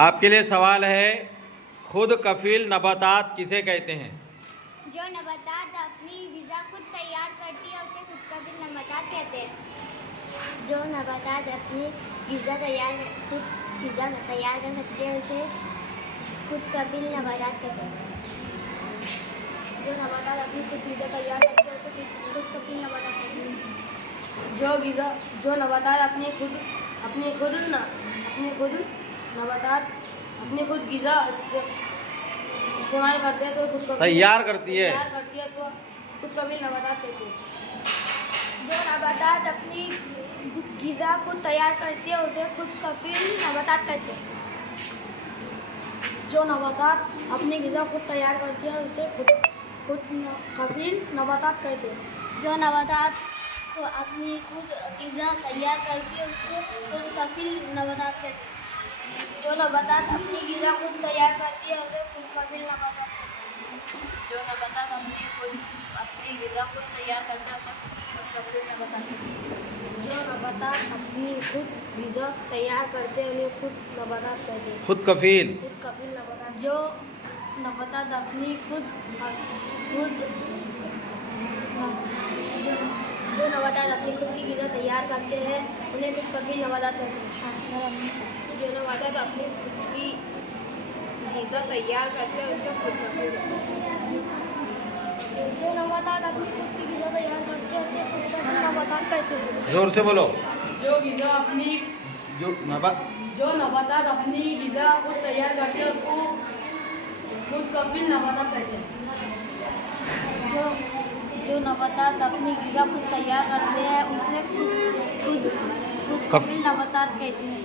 आपके लिए सवाल है, खुद कफील नबातात किसे कहते हैं? जो नबातात अपनी ग़िज़ा खुद तैयार करती है उसे खुद कफील नबातात कहते हैं। जो नबातात अपनी ग़िज़ा तैयार कर सकते हैं उसे खुद कफील नबातात कहते हैं। जो नबातात अपनी खुद ग़िज़ा तैयार करते हैं उसे खुद कफील नबातात कहते हैं। जो नबातात अपनी खुद ग़िज़ा इस्तेमाल करते हैं उसको तैयार करती है उसको खुद कफील नबातात कहते हैं। जो नबातात अपनी ग़िज़ा खुद तैयार करती है उसे खुद कफील नबातात कहते हैं। जो नबातात अपनी ग़िज़ा खुद तैयार करती है उसे खुद कफील नबातात कहते हैं। जो नबातात अपनी खुद ग़िज़ा तैयार करती है उसको खुद कफील नबातात कहते हैं। जो नबातात अपनी ग़िज़ा खुद तैयार करती है उसे खुद कफील नबातात कहते हैं। जो नबातात अपनी ग़िज़ा खुद तैयार करते हैं उसे खुद कफील नबातात कहते हैं। जो नबातात अपनी खुद ग़िज़ा तैयार करते हैं उन्हें खुद नबातात कहते हैं। खुद कफील नबातात। जो नबातात अपनी खुद की ग़िज़ा तैयार करते हैं उन्हें खुद कफील नबातात कहते हैं। जो नबातात अपनी खुद की ग़िज़ा तैयार करते हैं उसे खुद कफील नबातात कहते हैं। जोर से बोलो। जो नबातात अपनी ग़िज़ा खुद तैयार करते हैं उसको खुद कफील नबातात कहते हैं। जो नबातात अपनी ग़िज़ा खुद तैयार करते हैं उसे खुद कफील नबातात कहते हैं।